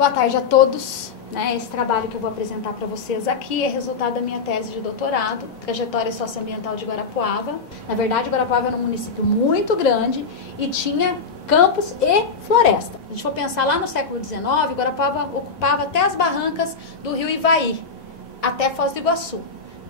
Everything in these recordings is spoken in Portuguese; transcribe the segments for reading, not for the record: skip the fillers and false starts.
Boa tarde a todos. Esse trabalho que eu vou apresentar para vocês aqui é resultado da minha tese de doutorado, Trajetória Socioambiental de Guarapuava. Na verdade, Guarapuava era um município muito grande e tinha campos e floresta. Se a gente for pensar lá no século XIX, Guarapuava ocupava até as barrancas do rio Ivaí, até Foz do Iguaçu.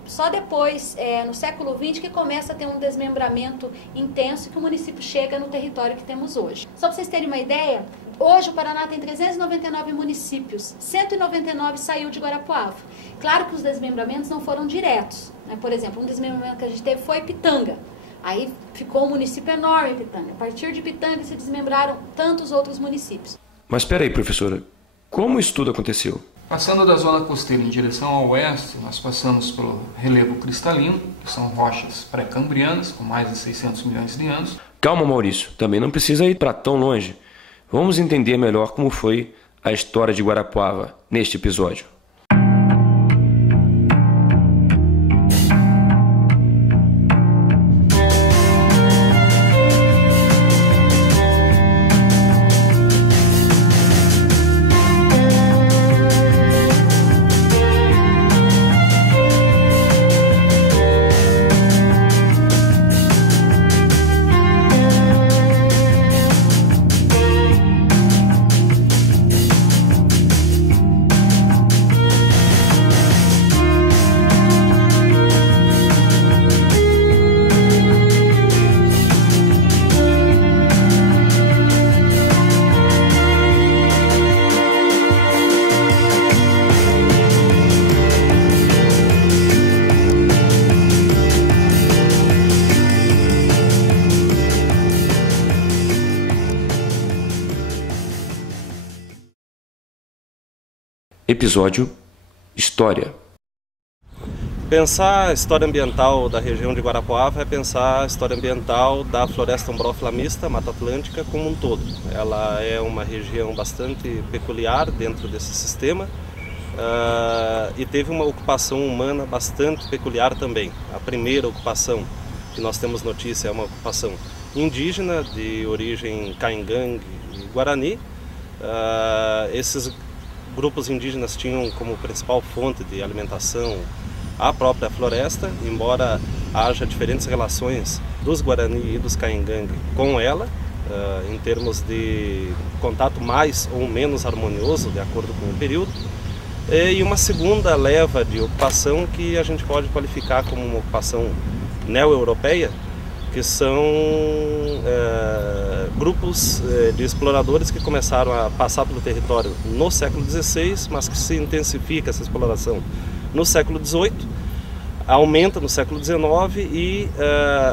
Só depois, no século XX, que começa a ter um desmembramento intenso que o município chega no território que temos hoje. Só para vocês terem uma ideia, hoje o Paraná tem 399 municípios, 199 saiu de Guarapuava. Claro que os desmembramentos não foram diretos, né? Por exemplo, um desmembramento que a gente teve foi Pitanga. Aí ficou um município enorme em Pitanga. A partir de Pitanga se desmembraram tantos outros municípios. Mas espera aí, professora, como isso tudo aconteceu? Passando da zona costeira em direção ao oeste, nós passamos pelo relevo cristalino, que são rochas pré-cambrianas, com mais de 600 milhões de anos. Calma, Maurício, também não precisa ir para tão longe. Vamos entender melhor como foi a história de Guarapuava neste episódio. Episódio História. Pensar a história ambiental da região de Guarapuava é pensar a história ambiental da floresta umbrófila mista, Mata Atlântica, como um todo. Ela é uma região bastante peculiar dentro desse sistema e teve uma ocupação humana bastante peculiar também. A primeira ocupação que nós temos notícia é uma ocupação indígena de origem Caingangue e Guarani. Esses grupos indígenas tinham como principal fonte de alimentação a própria floresta, embora haja diferentes relações dos Guarani e dos Caingangue com ela, em termos de contato mais ou menos harmonioso, de acordo com o período. E uma segunda leva de ocupação que a gente pode qualificar como uma ocupação neo-europeia, que são grupos de exploradores que começaram a passar pelo território no século XVI, mas que se intensifica essa exploração no século XVIII, aumenta no século XIX e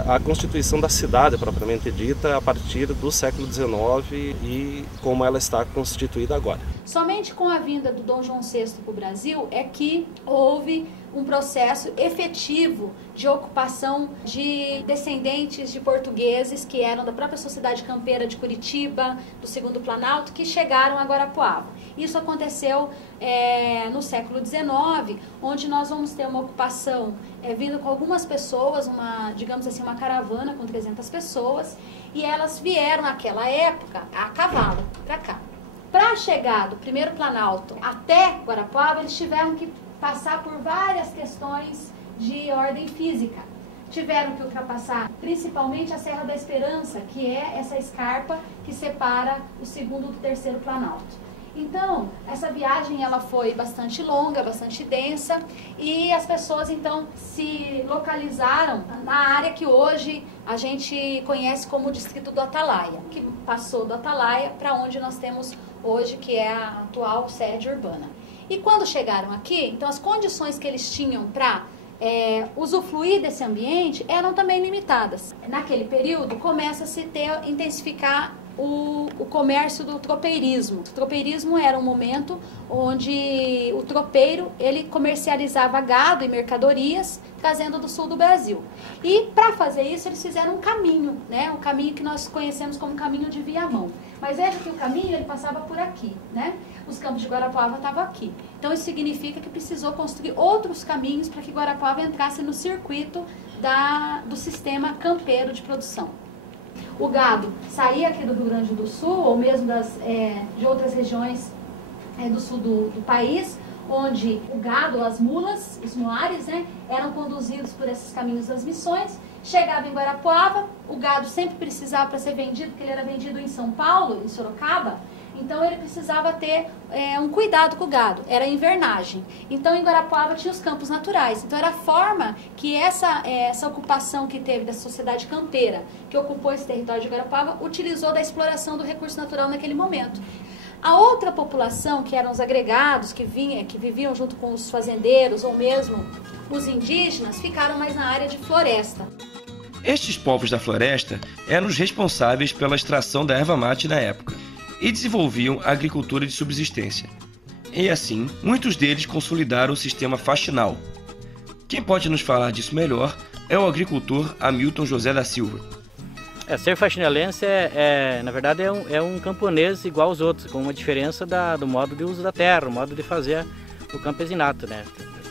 a constituição da cidade propriamente dita a partir do século XIX e como ela está constituída agora. Somente com a vinda do Dom João VI para o Brasil é que houve um processo efetivo de ocupação de descendentes de portugueses que eram da própria Sociedade Campeira de Curitiba, do Segundo Planalto, que chegaram a Guarapuava. Isso aconteceu no século XIX, onde nós vamos ter uma ocupação vindo com algumas pessoas, digamos assim, uma caravana com 300 pessoas, e elas vieram naquela época a cavalo para cá. Para chegar do Primeiro Planalto até Guarapuava, eles tiveram que passar por várias questões de ordem física. Tiveram que ultrapassar principalmente a Serra da Esperança, que é essa escarpa que separa o Segundo do Terceiro Planalto. Então, essa viagem ela foi bastante longa, bastante densa, e as pessoas então se localizaram na área que hoje a gente conhece como o Distrito do Atalaia, que passou do Atalaia para onde nós temos hoje, que é a atual sede urbana. E quando chegaram aqui, então as condições que eles tinham para usufruir desse ambiente eram também limitadas. Naquele período começa a se intensificar o comércio do tropeirismo. O tropeirismo era um momento onde o tropeiro ele comercializava gado e mercadorias trazendo do sul do Brasil. E para fazer isso eles fizeram um caminho, né? Um caminho que nós conhecemos como caminho de Viamão. Mas veja que o caminho ele passava por aqui, né? Os campos de Guarapuava estavam aqui. Então isso significa que precisou construir outros caminhos para que Guarapuava entrasse no circuito do sistema campeiro de produção. O gado saía aqui do Rio Grande do Sul, ou mesmo de outras regiões do sul do país, onde o gado, as mulas, os muares, né, eram conduzidos por esses caminhos das missões. Chegava em Guarapuava, o gado sempre precisava para ser vendido, porque ele era vendido em São Paulo, em Sorocaba, então ele precisava ter um cuidado com o gado, era a invernagem. Então em Guarapuava tinha os campos naturais, então era a forma que essa ocupação que teve da sociedade campeira, que ocupou esse território de Guarapuava, utilizou da exploração do recurso natural naquele momento. A outra população, que eram os agregados, que viviam junto com os fazendeiros ou mesmo os indígenas, ficaram mais na área de floresta. Estes povos da floresta eram os responsáveis pela extração da erva mate na época e desenvolviam a agricultura de subsistência. E assim, muitos deles consolidaram o sistema faxinal. Quem pode nos falar disso melhor é o agricultor Hamilton José da Silva. Ser faxinalense na verdade é um camponês igual aos outros, com uma diferença do modo de uso da terra, o modo de fazer o campesinato, né?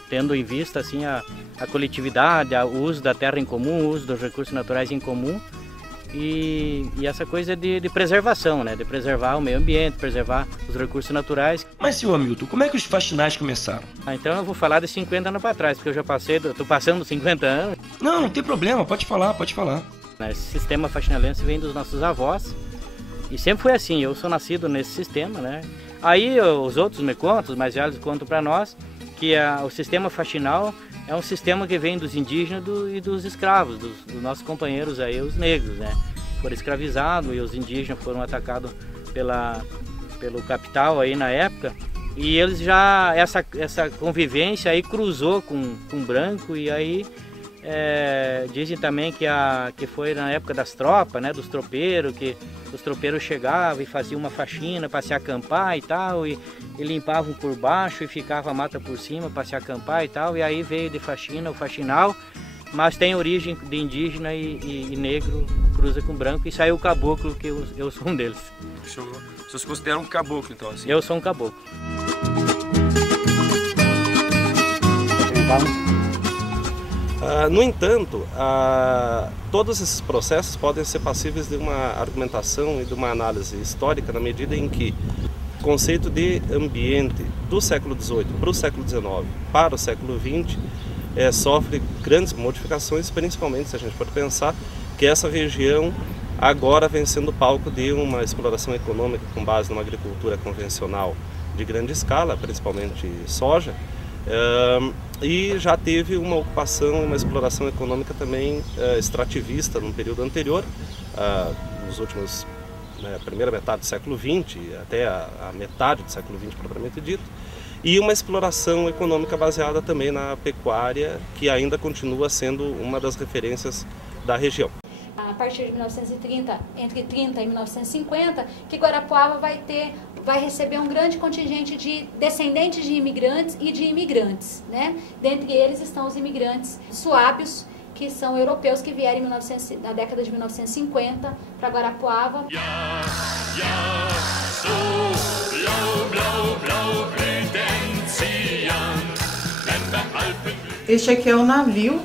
Tendo em vista assim a coletividade, o uso da terra em comum, o uso dos recursos naturais em comum e essa coisa de preservação, né? De preservar o meio ambiente, preservar os recursos naturais. Mas, senhor Hamilton, como é que os faxinais começaram? Então eu vou falar de 50 anos para trás, porque eu já estou passando 50 anos. Não tem problema, pode falar. Esse sistema faxinalense vem dos nossos avós e sempre foi assim, eu sou nascido nesse sistema, né? Aí os outros me contam, os mais velhos contam para nós que o sistema faxinal é um sistema que vem dos indígenas e dos escravos, dos nossos companheiros aí, os negros, né? Foram escravizados e os indígenas foram atacados pelo capital aí na época e eles já, essa convivência aí cruzou com branco e aí dizem também que foi na época das tropas, né, dos tropeiros, que os tropeiros chegavam e faziam uma faxina para se acampar e tal, e limpavam por baixo e ficava a mata por cima para se acampar e tal, e aí veio de faxina o faxinal, mas tem origem de indígena e negro, cruza com branco, e saiu o caboclo, que eu sou um deles. Vocês consideram um caboclo, então? Assim? Eu sou um caboclo. No entanto, todos esses processos podem ser passíveis de uma argumentação e de uma análise histórica na medida em que o conceito de ambiente do século XVIII para o século XIX para o século XX sofre grandes modificações, principalmente se a gente for pensar que essa região agora vem sendo palco de uma exploração econômica com base numa agricultura convencional de grande escala, principalmente soja, e já teve uma ocupação e uma exploração econômica também extrativista no período anterior, nos últimos, primeira metade do século XX até a metade do século XX propriamente dito, e uma exploração econômica baseada também na pecuária, que ainda continua sendo uma das referências da região. A partir de 1930, entre 30 e 1950, que Guarapuava vai receber um grande contingente de descendentes de imigrantes e de imigrantes, né? Dentre eles estão os imigrantes suábios, que são europeus que vieram na década de 1950 para Guarapuava. Este aqui é o navio,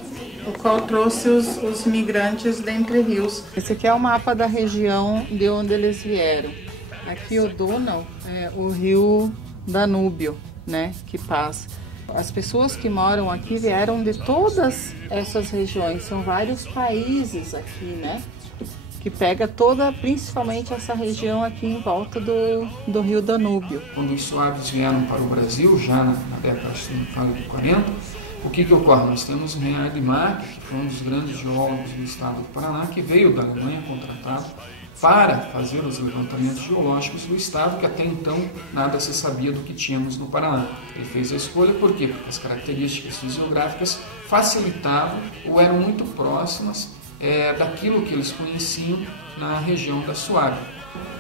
o qual trouxe os migrantes de Entre Rios. Esse aqui é o mapa da região de onde eles vieram. Aqui o Donau é o rio Danúbio, né, que passa. As pessoas que moram aqui vieram de todas essas regiões, são vários países aqui, né, que pega principalmente essa região aqui em volta do rio Danúbio. Quando os suábios vieram para o Brasil, já na década de 40, o que ocorre? Nós temos o Reinhard Mark, que foi um dos grandes geólogos do estado do Paraná, que veio da Alemanha contratado para fazer os levantamentos geológicos do estado, que até então nada se sabia do que tínhamos no Paraná. Ele fez a escolha por quê? Porque as características fisiográficas facilitavam ou eram muito próximas daquilo que eles conheciam na região da Suábia.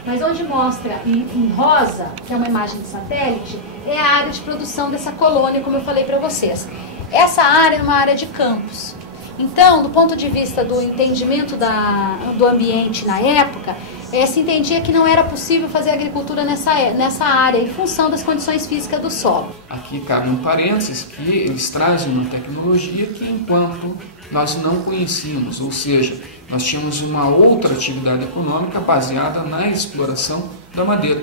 Mas onde mostra em rosa, que é uma imagem de satélite, é a área de produção dessa colônia, como eu falei para vocês. Essa área é uma área de campos. Então, do ponto de vista do entendimento do ambiente na época, se entendia que não era possível fazer agricultura nessa área, em função das condições físicas do solo. Aqui cabe um parênteses que eles trazem uma tecnologia que enquanto nós não conhecíamos, ou seja, nós tínhamos uma outra atividade econômica baseada na exploração da madeira.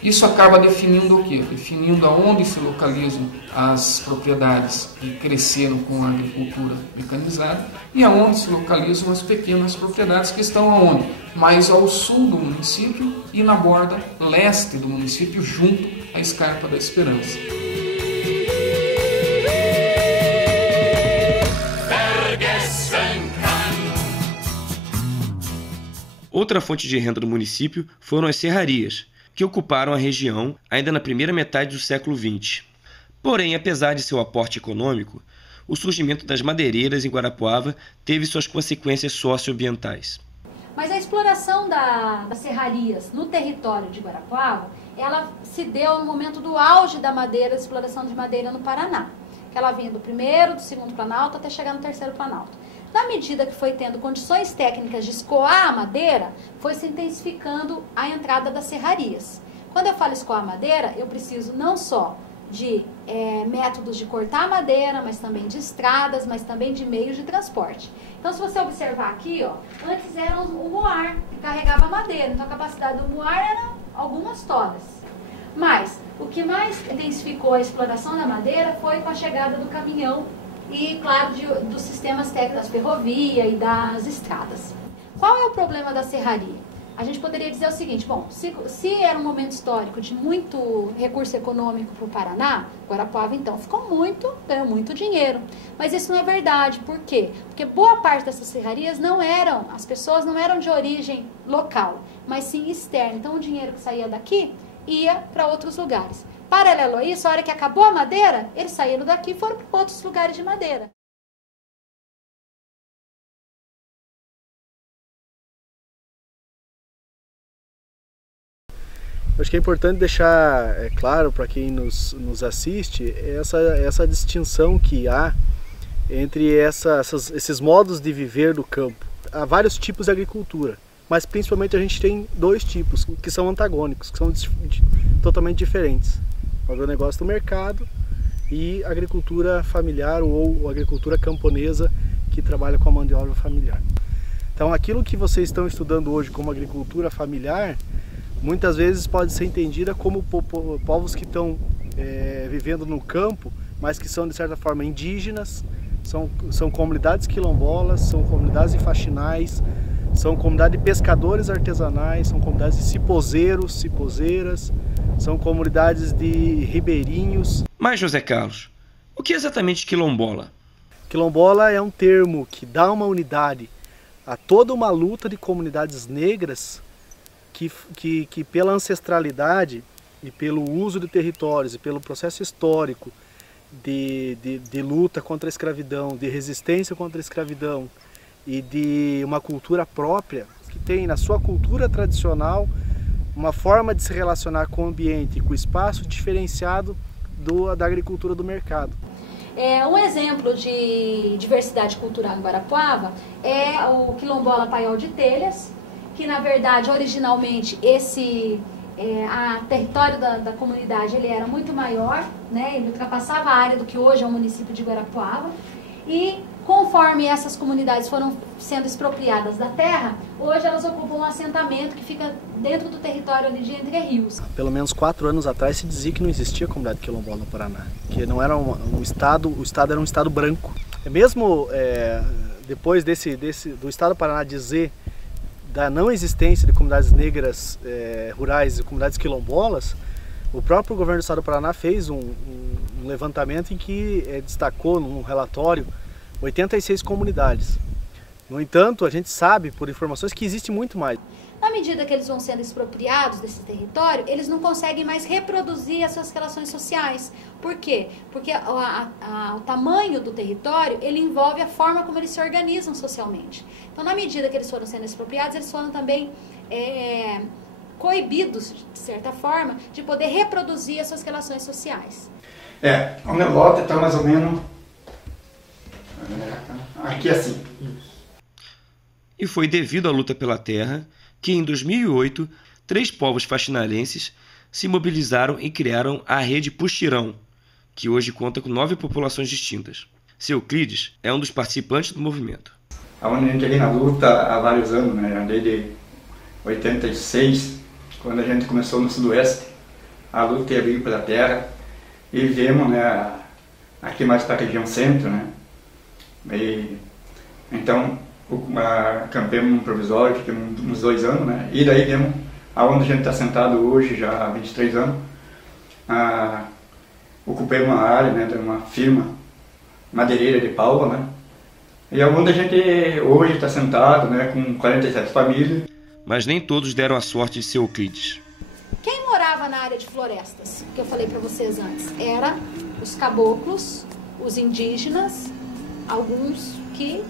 Isso acaba definindo o quê? Definindo aonde se localizam as propriedades que cresceram com a agricultura mecanizada e aonde se localizam as pequenas propriedades que estão aonde? Mais ao sul do município e na borda leste do município, junto à Escarpa da Esperança. Outra fonte de renda do município foram as serrarias, que ocuparam a região ainda na primeira metade do século XX. Porém, apesar de seu aporte econômico, o surgimento das madeireiras em Guarapuava teve suas consequências socioambientais. Mas a exploração das serrarias no território de Guarapuava, ela se deu no momento do auge da madeira, da exploração de madeira no Paraná. Que ela vinha do primeiro, do segundo planalto até chegar no terceiro planalto. Na medida que foi tendo condições técnicas de escoar a madeira, foi se intensificando a entrada das serrarias. Quando eu falo escoar a madeira, eu preciso não só de métodos de cortar a madeira, mas também de estradas, mas também de meios de transporte. Então, se você observar aqui, ó, antes era o muar que carregava a madeira, então a capacidade do muar era algumas tonas. Mas o que mais intensificou a exploração da madeira foi com a chegada do caminhão e, claro, dos sistemas técnicos, das ferrovias e das estradas. Qual é o problema da serraria? A gente poderia dizer o seguinte, bom, se era um momento histórico de muito recurso econômico para o Paraná, Guarapuava então ganhou muito dinheiro. Mas isso não é verdade, por quê? Porque boa parte dessas serrarias as pessoas não eram de origem local, mas sim externa. Então o dinheiro que saía daqui ia para outros lugares. Paralelo a isso, a hora que acabou a madeira, eles saíram daqui e foram para outros lugares de madeira. Acho que é importante deixar claro para quem nos assiste essa distinção que há entre esses modos de viver do campo. Há vários tipos de agricultura, mas principalmente a gente tem dois tipos que são antagônicos, que são totalmente diferentes. O agronegócio do mercado e a agricultura familiar ou agricultura camponesa que trabalha com a mão de obra familiar. Então aquilo que vocês estão estudando hoje como agricultura familiar, muitas vezes pode ser entendida como povos que estão vivendo no campo, mas que são de certa forma indígenas, são comunidades quilombolas, são comunidades de faxinais, são comunidades de pescadores artesanais, são comunidades de cipozeiros, cipozeiras, são comunidades de ribeirinhos. Mas, José Carlos, o que é exatamente quilombola? Quilombola é um termo que dá uma unidade a toda uma luta de comunidades negras que pela ancestralidade e pelo uso de territórios e pelo processo histórico de luta contra a escravidão, de resistência contra a escravidão e de uma cultura própria, que tem na sua cultura tradicional uma forma de se relacionar com o ambiente e com o espaço diferenciado da agricultura do mercado. Um exemplo de diversidade cultural em Guarapuava é o quilombola Paiol de Telhas, que na verdade originalmente a território da comunidade ele era muito maior, né? Ele ultrapassava a área do que hoje é o município de Guarapuava, e conforme essas comunidades foram sendo expropriadas da terra, hoje elas ocupam um assentamento que fica dentro do território ali de Entre Rios. Pelo menos 4 anos atrás se dizia que não existia comunidade quilombola no Paraná, que não era um estado, o estado era um estado branco. Mesmo depois do estado do Paraná dizer da não existência de comunidades negras rurais e comunidades quilombolas, o próprio governo do estado do Paraná fez um levantamento em que destacou num relatório 86 comunidades. No entanto, a gente sabe por informações que existe muito mais. Na medida que eles vão sendo expropriados desse território, eles não conseguem mais reproduzir as suas relações sociais. Por quê? Porque o tamanho do território, ele envolve a forma como eles se organizam socialmente. Então, na medida que eles foram sendo expropriados, eles foram também coibidos, de certa forma, de poder reproduzir as suas relações sociais. O meu lote está mais ou menos aqui assim. E foi devido à luta pela terra que, em 2008, 3 povos faxinalenses se mobilizaram e criaram a Rede Puxirão, que hoje conta com 9 populações distintas. Seu Euclides é um dos participantes do movimento. Onde a gente vem na luta há vários anos, né? Desde 86, quando a gente começou no Sudoeste, a luta e a briga pela terra, e viemos, né, aqui mais para a região centro, né, e então acampemos num provisório, ficamos uns 2 anos, né, e daí viemos aonde a gente está sentado hoje, já há 23 anos, ocupei uma área, né, de uma firma madeireira de Palva, né, e é onde a gente hoje está sentado, né, com 47 famílias. Mas nem todos deram a sorte de ser Euclides. Quem morava na área de florestas, que eu falei para vocês antes, era os caboclos, os indígenas, alguns que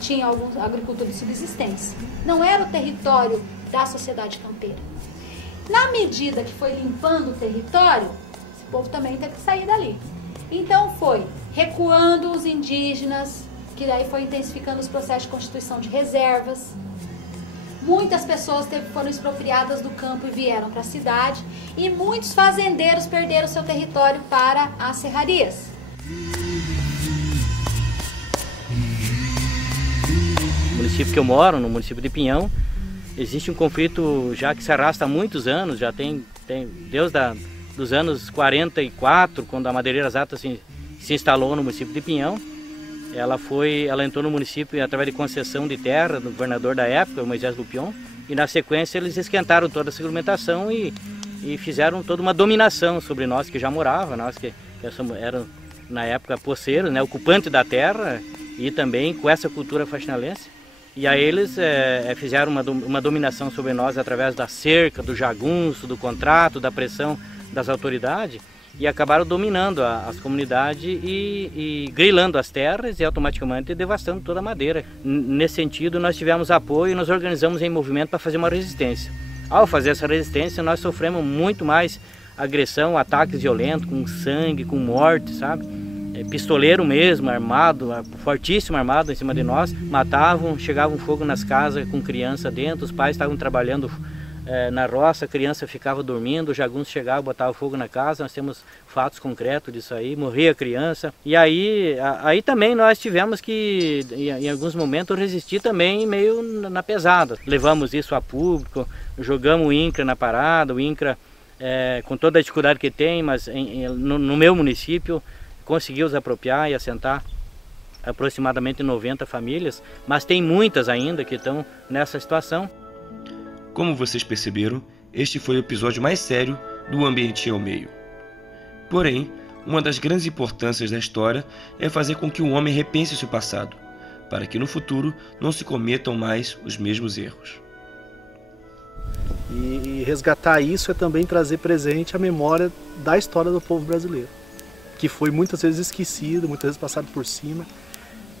tinham agricultura de subsistência. Não era o território da sociedade campeira. Na medida que foi limpando o território, esse povo também teve que sair dali. Então foi recuando os indígenas, que daí foi intensificando os processos de constituição de reservas. Muitas pessoas foram expropriadas do campo e vieram para a cidade, e muitos fazendeiros perderam seu território para as serrarias. No município que eu moro, no município de Pinhão, existe um conflito já que se arrasta há muitos anos, já tem desde dos anos 44, quando a Madeireira Zata se instalou no município de Pinhão. Ela entrou no município através de concessão de terra do governador da época, o Moisés Lupion, e na sequência eles esquentaram toda a segmentação e fizeram toda uma dominação sobre nós que já morávamos, nós que eram na época poceiros, né, ocupantes da terra, e também com essa cultura faxinalense. E aí eles fizeram uma dominação sobre nós através da cerca, do jagunço, do contrato, da pressão das autoridades, e acabaram dominando as comunidades e grilando as terras e automaticamente devastando toda a madeira. Nesse sentido, nós tivemos apoio e nos organizamos em movimento para fazer uma resistência. Ao fazer essa resistência, nós sofremos muito mais agressão, ataques violentos, com sangue, com morte, sabe? Pistoleiro mesmo, armado, fortíssimo armado em cima de nós, matavam, chegavam fogo nas casas com criança dentro, os pais estavam trabalhando na roça, a criança ficava dormindo, o jagunço chegava e botava fogo na casa. Nós temos fatos concretos disso aí, morria a criança. E aí também nós tivemos que, em alguns momentos, resistir também meio na pesada. Levamos isso a público, jogamos o INCRA na parada, o INCRA, com toda a dificuldade que tem, mas no meu município, conseguiu se apropriar e assentar aproximadamente 90 famílias, mas tem muitas ainda que estão nessa situação. Como vocês perceberam, este foi o episódio mais sério do Ambientinho ao Meio. Porém, uma das grandes importâncias da história é fazer com que o homem repense seu passado, para que no futuro não se cometam mais os mesmos erros. E resgatar isso é também trazer presente a memória da história do povo brasileiro, que foi muitas vezes esquecido, muitas vezes passado por cima.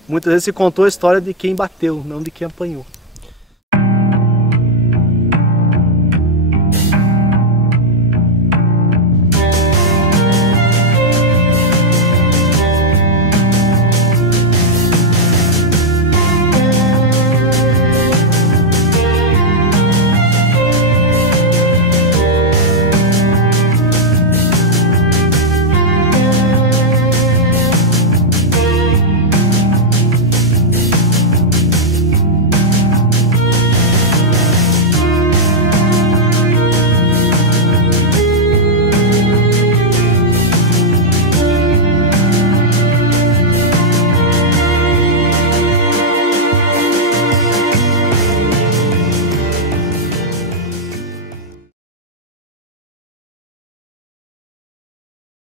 Muitas vezes se contou a história de quem bateu, não de quem apanhou.